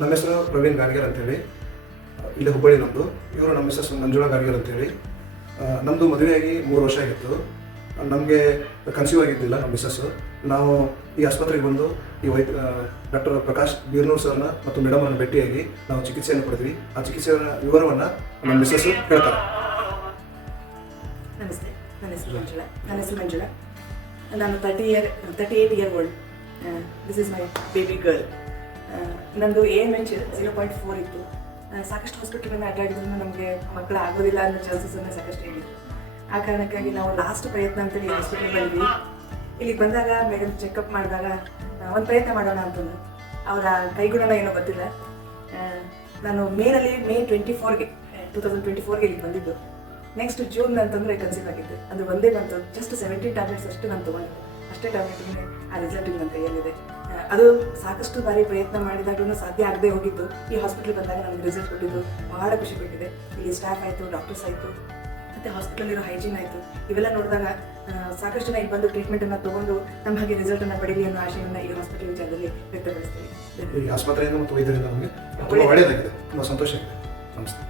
ನಮ್ಮ ಹೆಸರು ಪ್ರವೀಣ್ ಗಾರ್ಗೇರ್ ಅಂತೇಳಿ, ಇಲ್ಲಿ ಹುಬ್ಬಳ್ಳಿ ನಮ್ಮದು. ಇವರು ನಮ್ಮ ಮಿಸಸ್ ಮಂಜುಳಾ ಗಾರ್ಗೇರ್ ಅಂತೇಳಿ. ನಮ್ಮದು ಮದುವೆಯಾಗಿ 3 ವರ್ಷ ಆಗಿತ್ತು. ನಮಗೆ ಕನ್ಸೀವ್ ಆಗಿದ್ದಿಲ್ಲ ನಮ್ಮ ಮಿಸಸ್ಸು. ನಾವು ಈ ಆಸ್ಪತ್ರೆಗೆ ಬಂದು ಈ ಡಾಕ್ಟರ್ ಪ್ರಕಾಶ್ ಬೀರ್ನೂರ್ ಸರ್ನ ಮತ್ತು ಮೇಡಮನ್ನು ಭೇಟಿಯಾಗಿ ನಾವು ಚಿಕಿತ್ಸೆಯನ್ನು ಪಡೆದ್ವಿ. ಆ ಚಿಕಿತ್ಸೆಯ ವಿವರವನ್ನು ನಮ್ಮ ಮಿಸಸ್ಸು ಹೇಳ್ತಾರೆ. ನಮಸ್ತೆ, ನನ್ನ ಹೆಸರು ಮಂಜುಳಾ. ನಾನು 38 year old. This is my baby girl. ನಮ್ಮದು AMH 0.4 ಇತ್ತು. ಸಾಕಷ್ಟು ಹಾಸ್ಪಿಟಲನ್ನು ಅಡ್ಡಾಡಿದ್ರು ನಮಗೆ ಮಕ್ಕಳು ಆಗೋದಿಲ್ಲ ಅನ್ನೋ ಚಾನ್ಸಸ್ಸನ್ನು ಸಾಕಷ್ಟು ಹೇಳಿದ್ರು. ಆ ಕಾರಣಕ್ಕಾಗಿ ನಾವು ಲಾಸ್ಟ್ ಪ್ರಯತ್ನ ಅಂತೇಳಿ ಹಾಸ್ಪಿಟಲ್ ಬಂದ್ವಿ. ಇಲ್ಲಿಗೆ ಬಂದಾಗ ಮೇಡಮ್ ಚೆಕಪ್ ಮಾಡಿದಾಗ ಒಂದು ಪ್ರಯತ್ನ ಮಾಡೋಣ ಅಂತಂದು ಅವರ ಕೈಗುಣನ ಏನೋ ಗೊತ್ತಿಲ್ಲ. ನಾನು ಮೇ 24ಗೆ 2024ಗೆ ಇಲ್ಲಿಗೆ ಬಂದಿದ್ದು. ನೆಕ್ಸ್ಟ್ ಜೂನ್ ಅಂತಂದರೆ ಕನ್ಸೀವ್ ಆಗಿದ್ದು. ಅದು ಒಂದೇ ಬಂತು. ಜಸ್ಟ್ 17 ಟ್ಯಾಬ್ಲೆಟ್ಸ್ ಅಷ್ಟು ನಾನು ತೊಗೊಂಡಿದ್ದೆ. ಅಷ್ಟೇ ಟ್ಯಾಬ್ಲೆಟ್ಗೆ ಆ ರಿಸಲ್ಟ್ ನನ್ನ ಕೈಯಲ್ಲಿದೆ. ಅದು ಸಾಕಷ್ಟು ಬಾರಿ ಪ್ರಯತ್ನ ಮಾಡಿದಾಗೂ ಸಾಧ್ಯ ಆಗದೆ ಹೋಗಿದ್ದು. ಈ ಹಾಸ್ಪಿಟ್ಲಿಗೆ ಬಂದಾಗ ನಮಗೆ ರಿಸಲ್ಟ್ ಕೊಟ್ಟಿದ್ದು ಭಾಳ ಖುಷಿ ಕೊಟ್ಟಿದೆ. ಇಲ್ಲಿ ಸ್ಟಾಫ್ ಆಯಿತು, ಡಾಕ್ಟರ್ಸ್ ಆಯಿತು, ಮತ್ತು ಹಾಸ್ಪಿಟಲಿರೋ ಹೈಜೀನ್ ಆಯಿತು. ಇವೆಲ್ಲ ನೋಡಿದಾಗ ಸಾಕಷ್ಟು ಜನ ಇಲ್ಲಿ ಬಂದು ಟ್ರೀಟ್ಮೆಂಟನ್ನು ತೊಗೊಂಡು ನಮ್ಮ ಹಾಗೆ ರಿಸಲ್ಟನ್ನು ಪಡೀಲಿ ಅನ್ನೋ ಆಶಯವನ್ನು ಈ ಹಾಸ್ಪಿಟಲ್ ವಿಚಾರದಲ್ಲಿ ವ್ಯಕ್ತಪಡಿಸ್ತೀವಿ. ಈ ಆಸ್ಪತ್ರೆಯಿಂದ ಮತ್ತು ವೈದ್ಯರಿಂದ ನಮಗೆ ತುಂಬ ಒಳ್ಳೆಯದಾಗಿದೆ, ತುಂಬ ಸಂತೋಷ ಇದೆ. ನಮಸ್ತೆ.